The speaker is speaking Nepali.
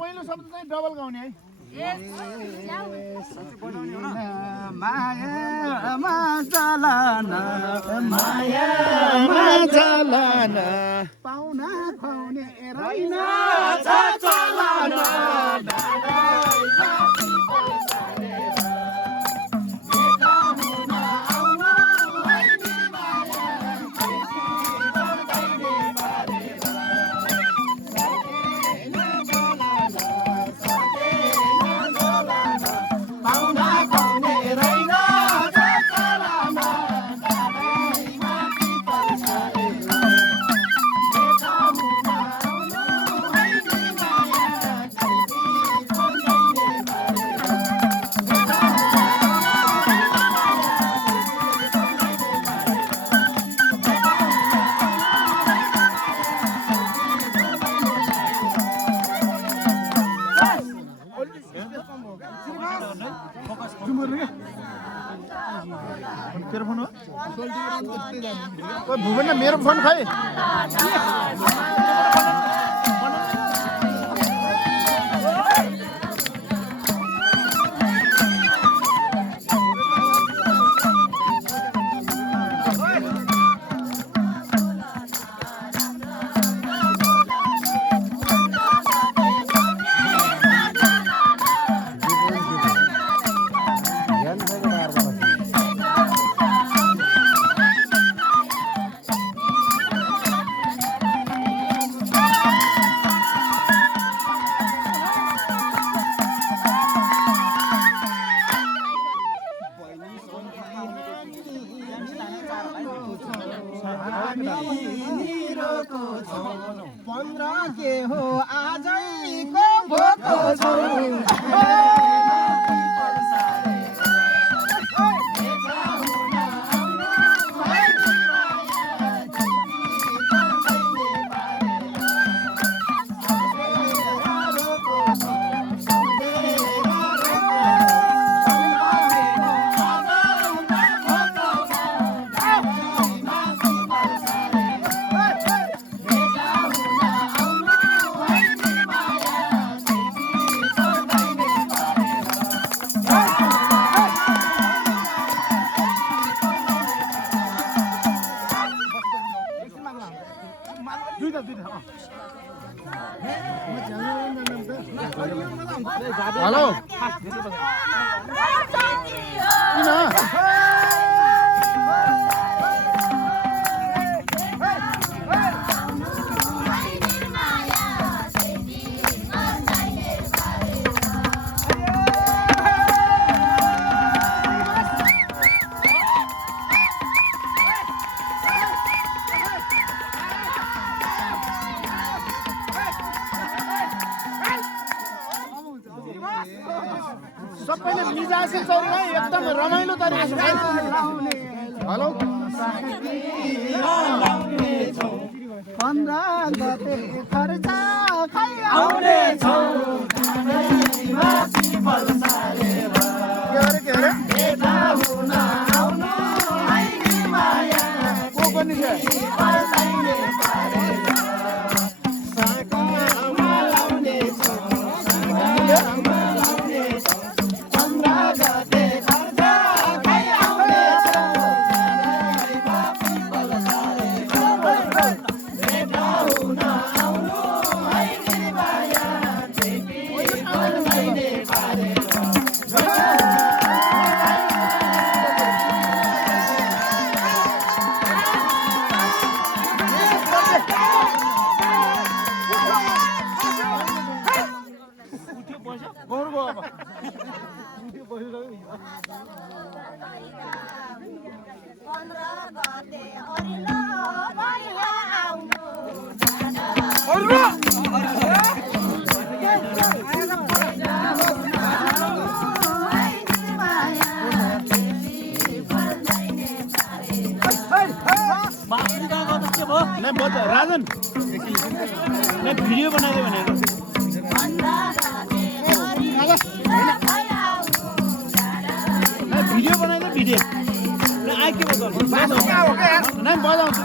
पहिलो शब्द चाहिँ डबल गाउने है मायामा चलाना पाउना खुवाउने रहेन चलाना तेरो फोन हो भुवन मेरो फोन खै के हो आजैको भोको छौ हेलो सबैले मिजासी चौरमा एकदम रमाइलो तरिकाले हेलो 15 गते खर्च खै आउने छौ माथि बल्साले के अरे बेटा हुन आउनु हैनी माया को पनि छ पर्दैन पारे साका मलाउने छौ साका मलाउने छौ 15 गते खर्च खै आउने छौ माथि बल्साले बेटा हुन आउनु हैनी माया नहीं बता राजन मैं भिडियो बनाइदियो भनेको मैं भिडियो बनाइदियो भिडियो आइ के बजाउँछु नहीं बजाउँछु